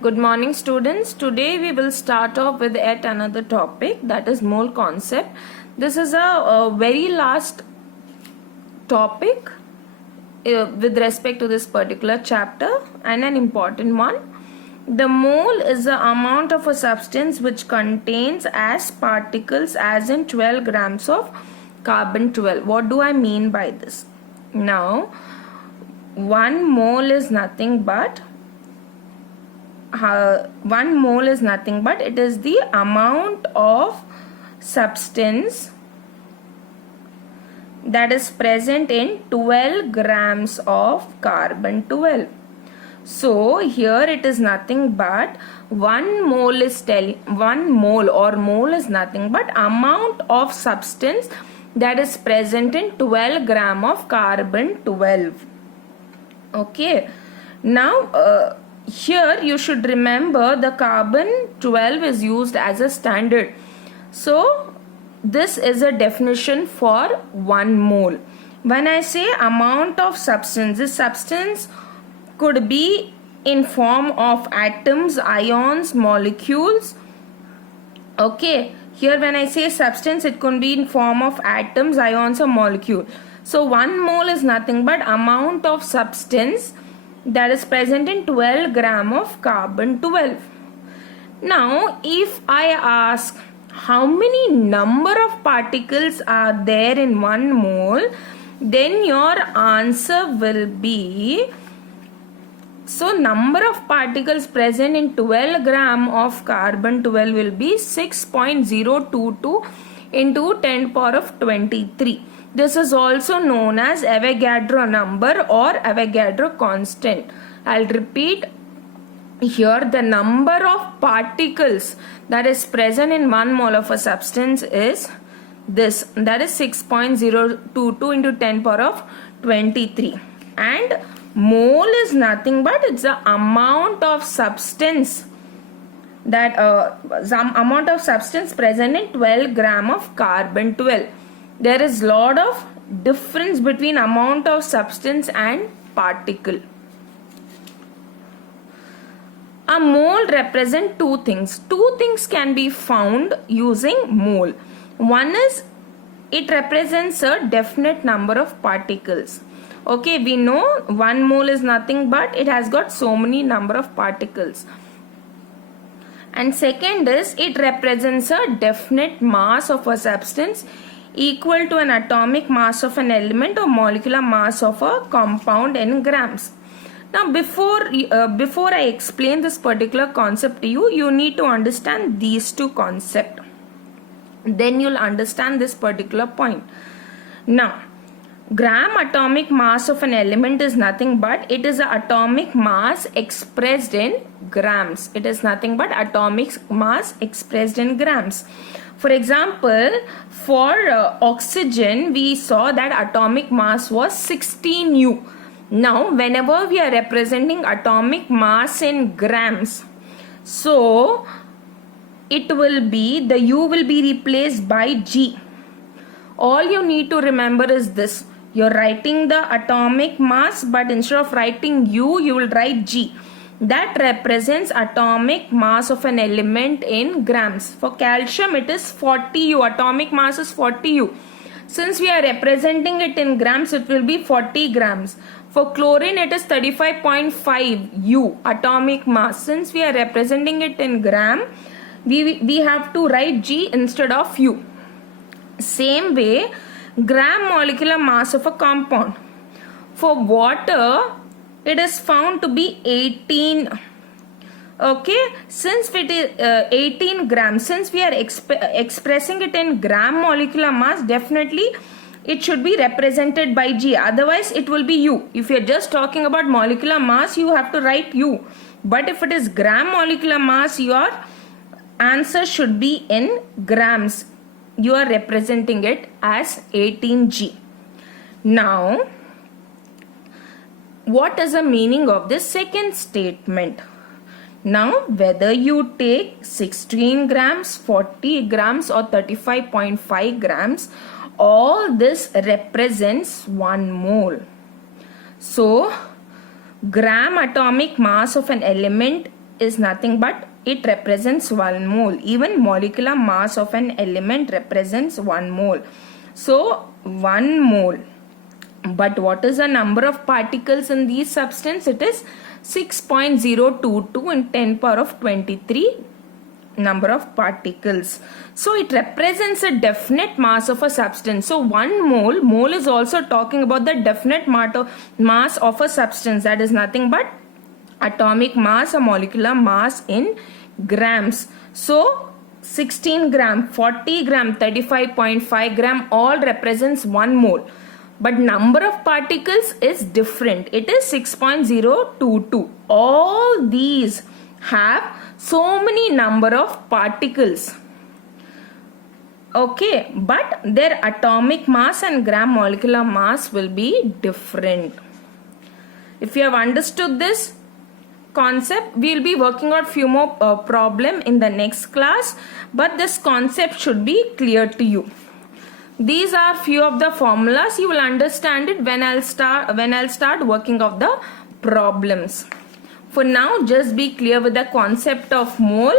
Good morning, students. Today we will start off with yet another topic, that is mole concept. This is a very last topic with respect to this particular chapter and an important one. The mole is the amount of a substance which contains as particles as in 12 grams of carbon 12. What do I mean by this? Now, 1 mole is nothing but it is the amount of substance that is present in 12 grams of carbon 12. So here it is nothing but 1 mole is nothing but amount of substance that is present in 12 gram of carbon 12. Okay, now here you should remember the carbon 12 is used as a standard. So this is a definition for 1 mole. When I say amount of substance, this substance could be in form of atoms, ions, molecules. Okay, here when I say substance, it could be in form of atoms, ions or molecule. So 1 mole is nothing but amount of substance that is present in 12 gram of carbon 12. Now if I ask how many number of particles are there in 1 mole, then your answer will be, so number of particles present in 12 gram of carbon 12 will be 6.022 into 10 power of 23. This is also known as Avogadro number or Avogadro constant. I'll repeat here, the number of particles that is present in 1 mole of a substance is this, that is 6.022 into 10 power of 23. And mole is nothing but it's the amount of substance that some amount of substance present in 12 gram of carbon 12. There is lot of difference between amount of substance and particle. A mole represents 2 things. 2 things can be found using mole. One is it represents a definite number of particles. Okay, we know 1 mole is nothing but it has got so many number of particles. And second is it represents a definite mass of a substance equal to an atomic mass of an element or molecular mass of a compound in grams. Now before I explain this particular concept to you, you need to understand these 2 concepts. Then you'll understand this particular point. Now, gram atomic mass of an element is nothing but it is the atomic mass expressed in grams. It is nothing but atomic mass expressed in grams. For example, for oxygen, we saw that atomic mass was 16 U. Now, whenever we are representing atomic mass in grams, so it will be, the U will be replaced by G. All you need to remember is this. You're writing the atomic mass, but instead of writing U, you will write G. That represents atomic mass of an element in grams. For calcium, it is 40 U. Atomic mass is 40 U. Since we are representing it in grams, it will be 40 grams. For chlorine, it is 35.5 U atomic mass. Since we are representing it in gram, we have to write G instead of U. Same way, gram molecular mass of a compound. For water, it is found to be 18. Okay, since it is 18 grams, since we are expressing it in gram molecular mass, definitely it should be represented by G. Otherwise, it will be U. If you are just talking about molecular mass, you have to write U. But if it is gram molecular mass, your answer should be in grams. You are representing it as 18G. Now, what is the meaning of this second statement? Now, whether you take 16 grams, 40 grams or 35.5 grams, all this represents 1 mole. So, gram atomic mass of an element is nothing but it represents 1 mole. Even molecular mass of an element represents 1 mole. So 1 mole. But what is the number of particles in these substance? It is 6.022 in 10 power of 23 number of particles. So it represents a definite mass of a substance. So 1 mole is also talking about the definite mass of a substance, that is nothing but atomic mass or molecular mass in grams. So 16 gram, 40 gram, 35.5 gram all represents 1 mole. But number of particles is different. It is 6.022. All these have so many number of particles. Okay, but their atomic mass and gram molecular mass will be different. If you have understood this concept, we will be working out few more problem in the next class, but this concept should be clear to you. These are few of the formulas. You will understand it when I'll start working out the problems. For now, just be clear with the concept of mole.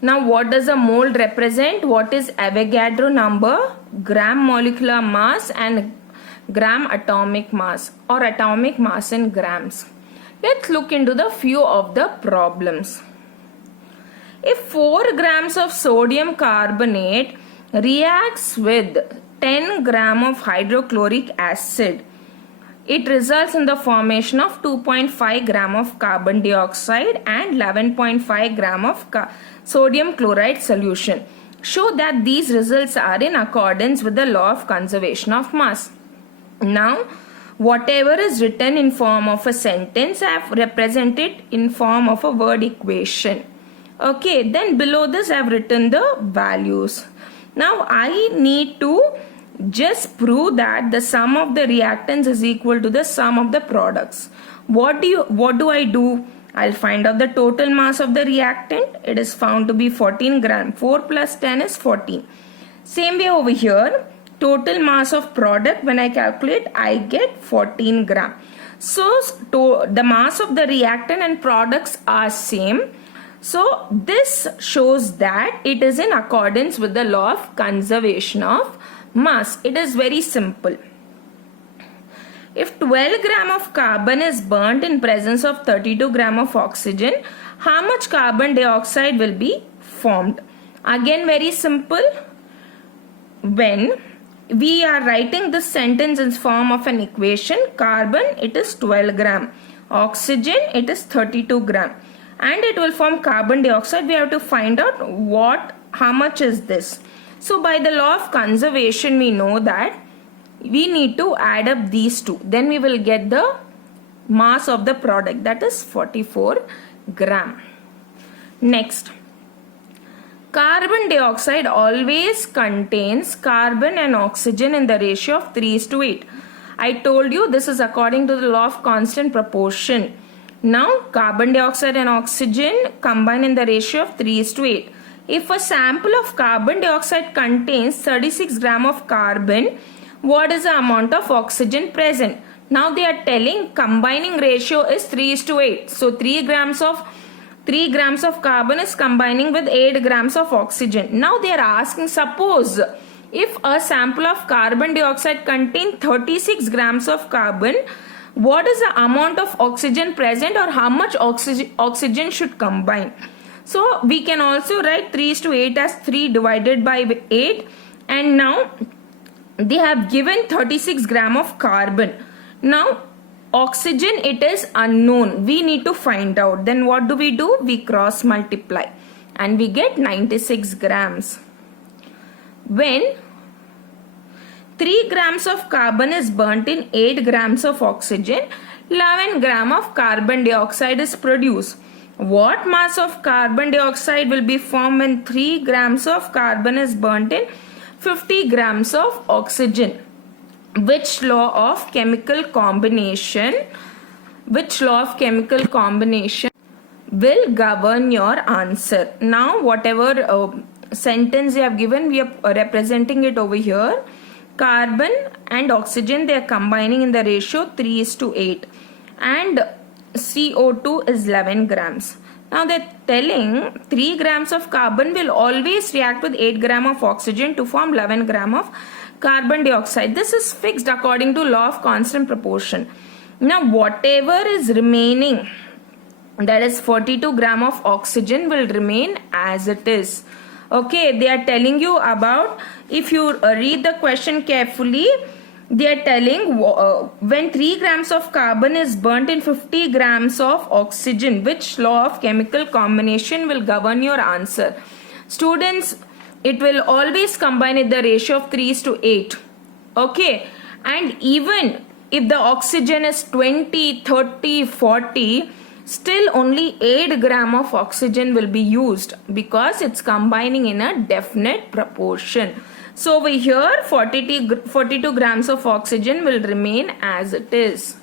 Now, what does a mole represent? What is Avogadro number, gram molecular mass and gram atomic mass or atomic mass in grams? Let's look into the few of the problems. If 4 grams of sodium carbonate reacts with 10 gram of hydrochloric acid, it results in the formation of 2.5 gram of carbon dioxide and 11.5 gram of sodium chloride solution. Show that these results are in accordance with the law of conservation of mass. Now, whatever is written in form of a sentence, I have represented in form of a word equation. Okay, then below this I have written the values. Now I need to just prove that the sum of the reactants is equal to the sum of the products. What do I do? I'll find out the total mass of the reactant. It is found to be 14 gram. 4 plus 10 is 14. Same way over here, total mass of product, when I calculate, I get 14 gram. So the mass of the reactant and products are same. So this shows that it is in accordance with the law of conservation of mass. It is very simple. If 12 gram of carbon is burnt in presence of 32 gram of oxygen, how much carbon dioxide will be formed? Again, very simple. When we are writing this sentence in form of an equation, carbon, it is 12 gram. Oxygen, it is 32 gram. And it will form carbon dioxide. We have to find out how much is this. So by the law of conservation, we know that we need to add up these two. Then we will get the mass of the product, that is 44 gram. Next, carbon dioxide always contains carbon and oxygen in the ratio of 3:8. I told you this is according to the law of constant proportion. Now, carbon dioxide and oxygen combine in the ratio of 3:8. If a sample of carbon dioxide contains 36 gram of carbon, what is the amount of oxygen present? Now they are telling combining ratio is 3:8. So 3 grams of carbon is combining with 8 grams of oxygen. Now they are asking, suppose if a sample of carbon dioxide contains 36 grams of carbon, what is the amount of oxygen present or how much oxygen should combine? So we can also write 3:8 as 3 divided by 8, and now they have given 36 gram of carbon. Now oxygen, it is unknown. We need to find out. Then what do? We cross multiply and we get 96 grams. When 3 grams of carbon is burnt in 8 grams of oxygen, 11 gram of carbon dioxide is produced. What mass of carbon dioxide will be formed when 3 grams of carbon is burnt in 50 grams of oxygen? Which law of chemical combination will govern your answer? Now whatever sentence you have given, we are representing it over here. Carbon and oxygen, they are combining in the ratio 3:8 and CO2 is 11 grams. Now they're telling 3 grams of carbon will always react with 8 gram of oxygen to form 11 gram of carbon dioxide. This is fixed according to law of constant proportion. Now whatever is remaining, that is 42 gram of oxygen, will remain as it is. Okay, they are telling you about, if you read the question carefully, they are telling when 3 grams of carbon is burnt in 50 grams of oxygen, which law of chemical combination will govern your answer? Students, it will always combine at the ratio of 3:8. Okay, and even if the oxygen is 20, 30, 40, still only 8 gram of oxygen will be used because it's combining in a definite proportion. So over here 42 grams of oxygen will remain as it is.